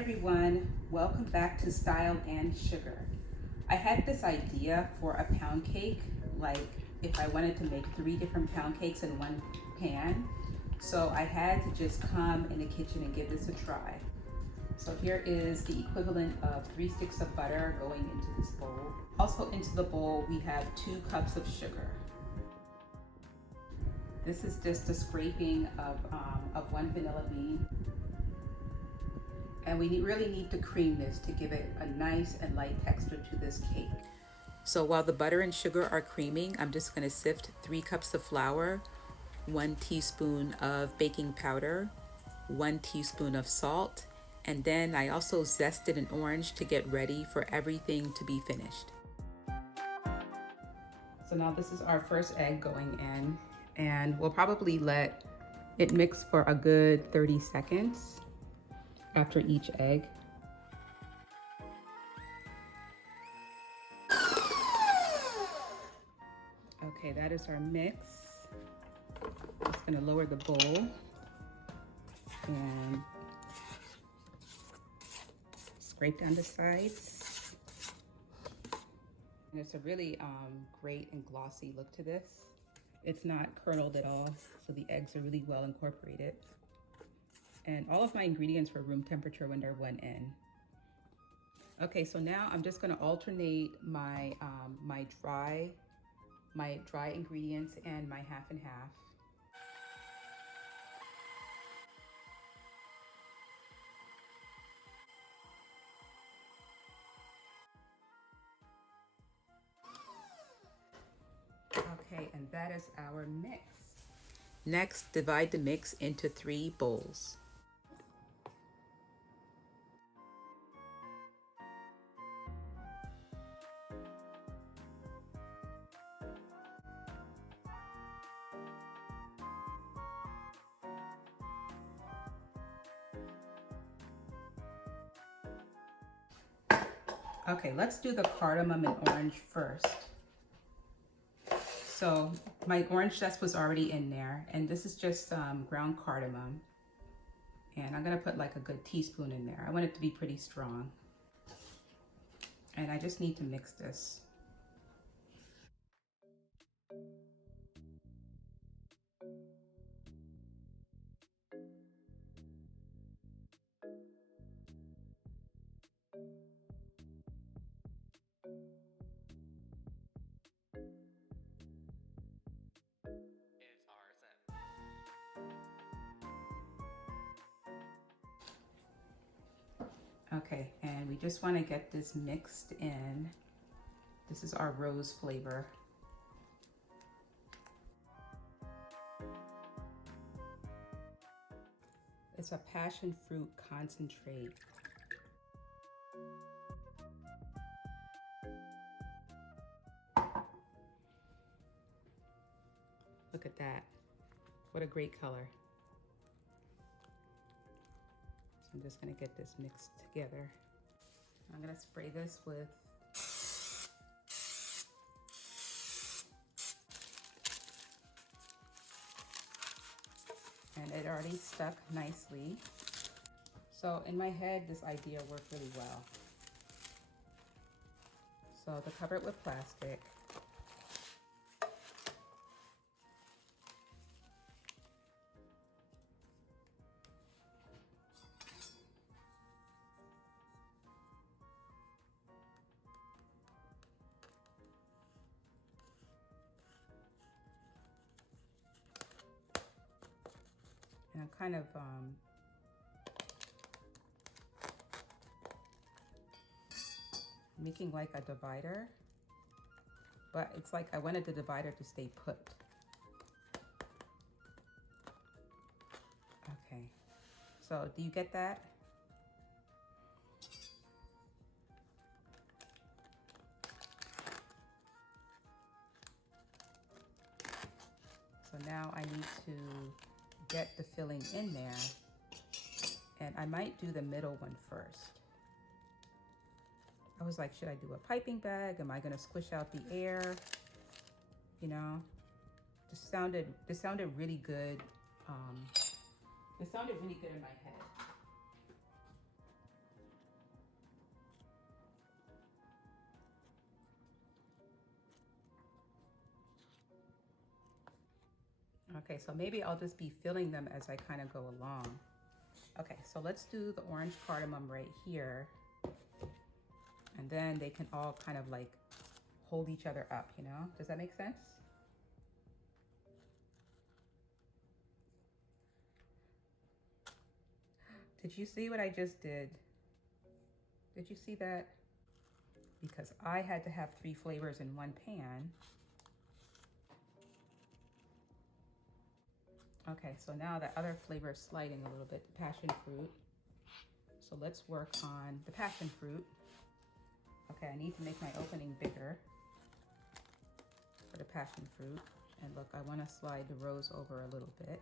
everyone, welcome back to Style and Sugar. I had this idea for a pound cake, like if I wanted to make 3 different pound cakes in one pan. So I had to just come in the kitchen and give this a try. So here is the equivalent of 3 sticks of butter going into this bowl. Also into the bowl we have 2 cups of sugar. This is just a scraping of 1 vanilla bean. And we really need to cream this to give it a nice and light texture to this cake. So while the butter and sugar are creaming, I'm just going to sift 3 cups of flour, 1 teaspoon of baking powder, 1 teaspoon of salt, and then I also zested an orange to get ready for everything to be finished. So now this is our first egg going in, and we'll probably let it mix for a good 30 seconds. After each egg. Okay, that is our mix. Just gonna lower the bowl and scrape down the sides. And it's a really great and glossy look to this. It's not kerneled at all, so the eggs are really well incorporated. And all of my ingredients were room temperature when they went in. Okay, so now I'm just gonna alternate my my dry ingredients and my half and half. Okay, and that is our mix. Next, divide the mix into 3 bowls. Okay, let's do the cardamom and orange first. So my orange zest was already in there, and this is just ground cardamom. And I'm gonna put like a good teaspoon in there. I want it to be pretty strong. And I just need to mix this. Okay, and we just want to get this mixed in. This is our rose flavor. It's a passion fruit concentrate. Look at that. What a great color. So I'm just gonna get this mixed together. I'm gonna spray this with and it already stuck nicely. So in my head, this idea worked really well. So to cover it with plastic, and I'm kind of making like a divider, but it's like I wanted the divider to stay put. Okay, so do you get that? So now I need to get the filling in there, and I might do the middle one first. I was like, should I do a piping bag? Am I gonna squish out the air? You know, this sounded really good. It sounded really good in my head. Okay, so maybe I'll just be filling them as I kind of go along. Okay, so let's do the orange cardamom right here. And then they can all kind of like hold each other up, you know? Does that make sense? Did you see what I just did? Did you see that? Because I had to have 3 flavors in one pan. Okay, so now the other flavor is sliding a little bit, the passion fruit. So let's work on the passion fruit. Okay, I need to make my opening bigger for the passion fruit. And look, I want to slide the rose over a little bit.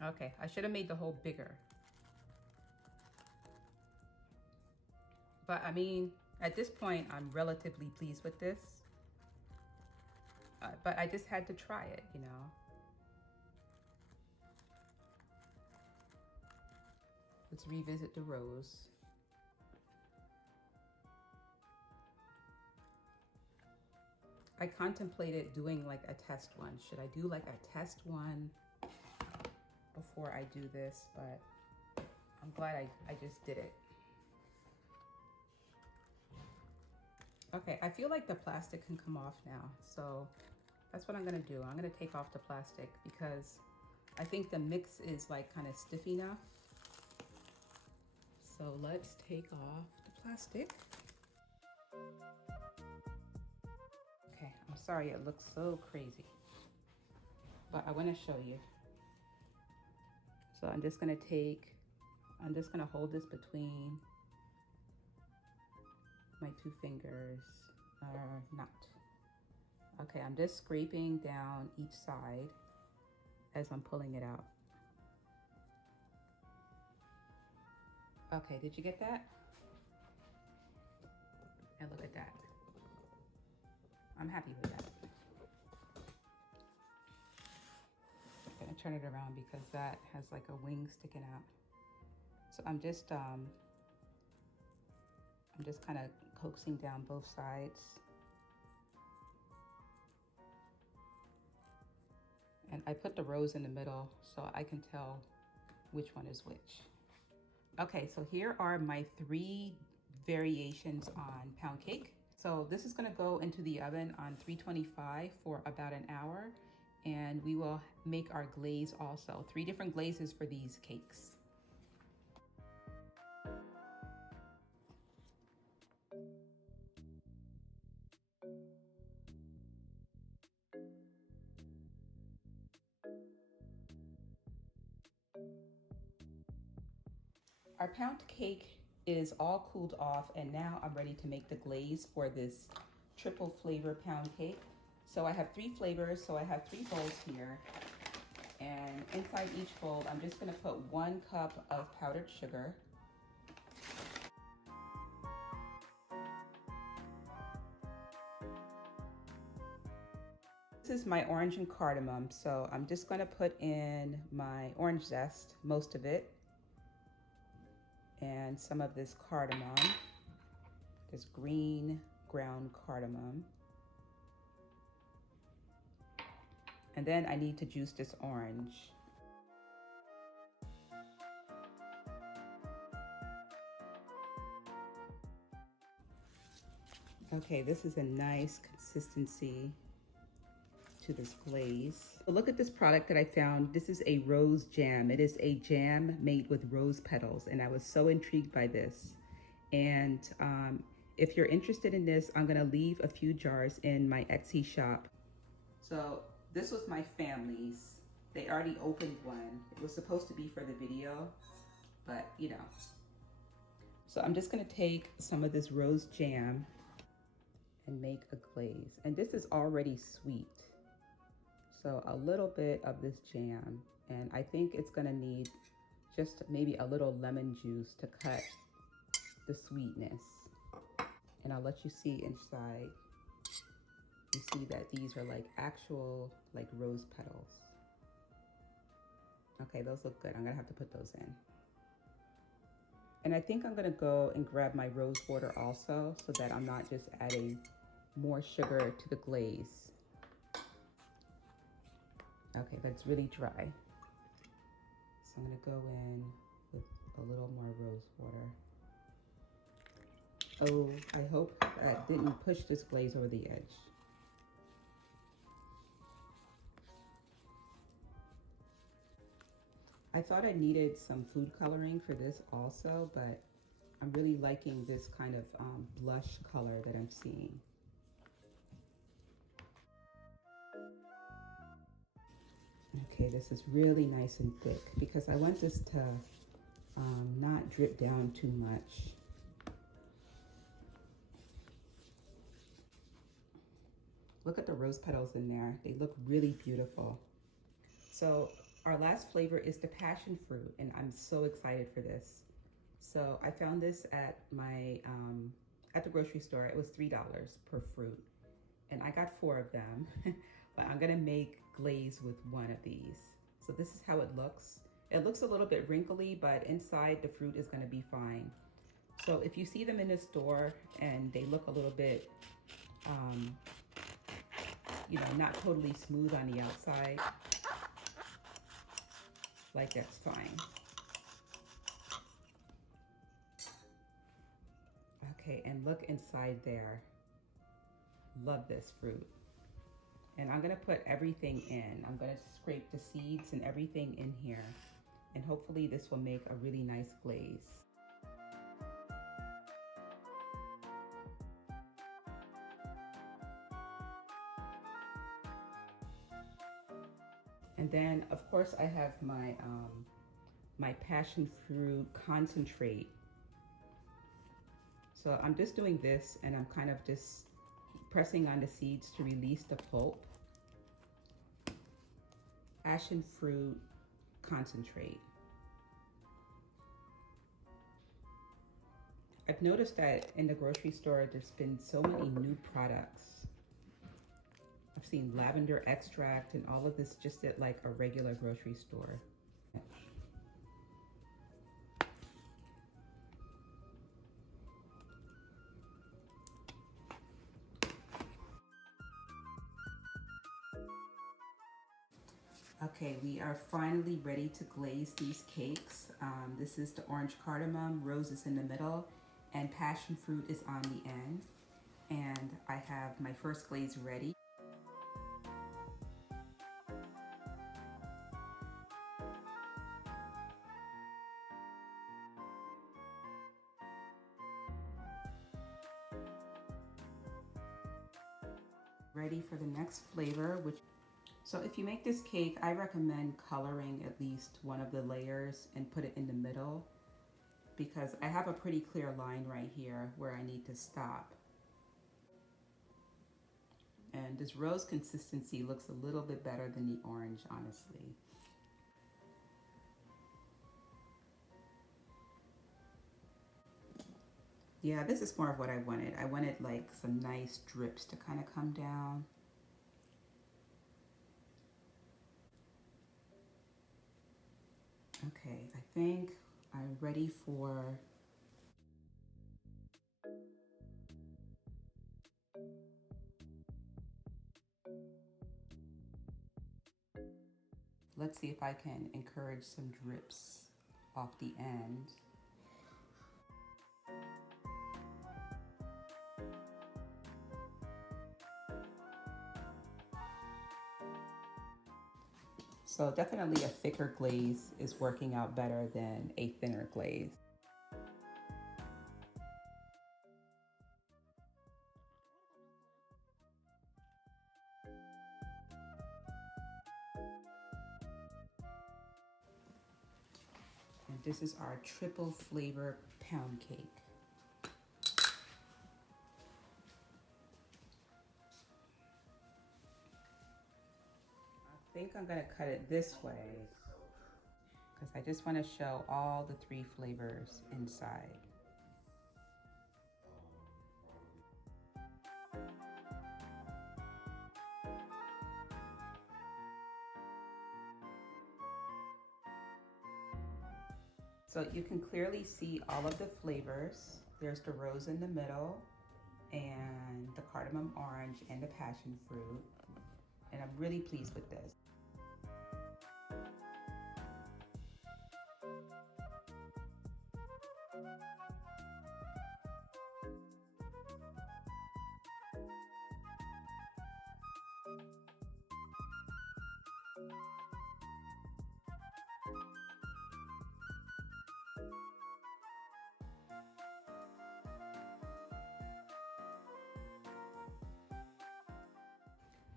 Okay, I should have made the hole bigger. But I mean, at this point, I'm relatively pleased with this. But I just had to try it, you know. Let's revisit the rose. I contemplated doing like a test one. Should I do like a test one before I do this? But I'm glad I just did it. Okay, I feel like the plastic can come off now. So that's what I'm gonna do. I'm gonna take off the plastic because I think the mix is like kind of stiff enough. So let's take off the plastic. Okay, I'm sorry it looks so crazy, but I want to show you. So I'm just gonna hold this between my 2 fingers, or not. Okay, I'm just scraping down each side as I'm pulling it out. Okay, did you get that? And look at that. I'm happy with that. I'm gonna turn it around because that has like a wing sticking out. So I'm just kind of coaxing down both sides. And I put the rose in the middle so I can tell which one is which. Okay, so here are my 3 variations on pound cake. So this is gonna go into the oven on 325 for about an hour, and we will make our glaze also. 3 different glazes for these cakes. Our pound cake is all cooled off, and now I'm ready to make the glaze for this triple flavor pound cake. So I have 3 flavors, so I have 3 bowls here. And inside each bowl, I'm just gonna put 1 cup of powdered sugar. This is my orange and cardamom, so I'm just gonna put in my orange zest, most of it, and some of this cardamom, this green ground cardamom. And then I need to juice this orange. Okay, this is a nice consistency to this glaze. So look at this product that I found. This is a rose jam. It is a jam made with rose petals, and I was so intrigued by this. And if you're interested in this, I'm gonna leave a few jars in my Etsy shop. So this was my family's. They already opened one. It was supposed to be for the video, but you know. So I'm just gonna take some of this rose jam and make a glaze. And this is already sweet. So a little bit of this jam, and I think it's gonna need just maybe a little lemon juice to cut the sweetness. And I'll let you see inside. You see that these are like actual like rose petals. Okay, those look good. I'm gonna have to put those in. And I think I'm gonna go and grab my rose water also so that I'm not just adding more sugar to the glaze. Okay, that's really dry. So I'm gonna go in with a little more rose water. Oh, I hope that didn't push this glaze over the edge. I thought I needed some food coloring for this also, but I'm really liking this kind of blush color that I'm seeing. Okay, this is really nice and thick because I want this to not drip down too much. Look at the rose petals in there. They look really beautiful. So our last flavor is the passion fruit, and I'm so excited for this. So I found this at my at the grocery store. It was $3 per fruit, and I got 4 of them. But I'm gonna make glaze with one of these. So this is how it looks. It looks a little bit wrinkly, but inside the fruit is gonna be fine. So if you see them in the store and they look a little bit, you know, not totally smooth on the outside, like that's fine. Okay, and look inside there. Love this fruit. And I'm gonna put everything in. I'm gonna scrape the seeds and everything in here. And hopefully this will make a really nice glaze. And then of course I have my, my passion fruit concentrate. So I'm just doing this and I'm kind of just pressing on the seeds to release the pulp. Passion fruit concentrate. I've noticed that in the grocery store, there's been so many new products. I've seen lavender extract and all of this just at like a regular grocery store. Okay, we are finally ready to glaze these cakes. This is the orange cardamom, rose is in the middle, and passion fruit is on the end. And I have my first glaze ready. Ready for the next flavor, which so if you make this cake, I recommend coloring at least one of the layers and put it in the middle because I have a pretty clear line right here where I need to stop. And this rose consistency looks a little bit better than the orange, honestly. Yeah, this is more of what I wanted. I wanted like some nice drips to kind of come down. Okay, I think I'm ready for let's see if I can encourage some drips off the end. So definitely a thicker glaze is working out better than a thinner glaze. And this is our triple flavor pound cake. I think I'm gonna cut it this way because I just want to show all the 3 flavors inside. So you can clearly see all of the flavors. There's the rose in the middle, and the cardamom orange, and the passion fruit. And I'm really pleased with this.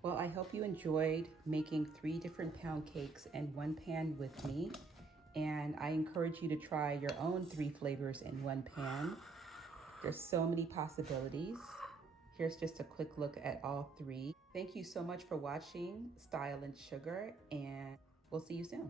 Well, I hope you enjoyed making 3 different pound cakes in one pan with me. And I encourage you to try your own 3 flavors in one pan. There's so many possibilities. Here's just a quick look at all 3. Thank you so much for watching Style and Sugar, and we'll see you soon.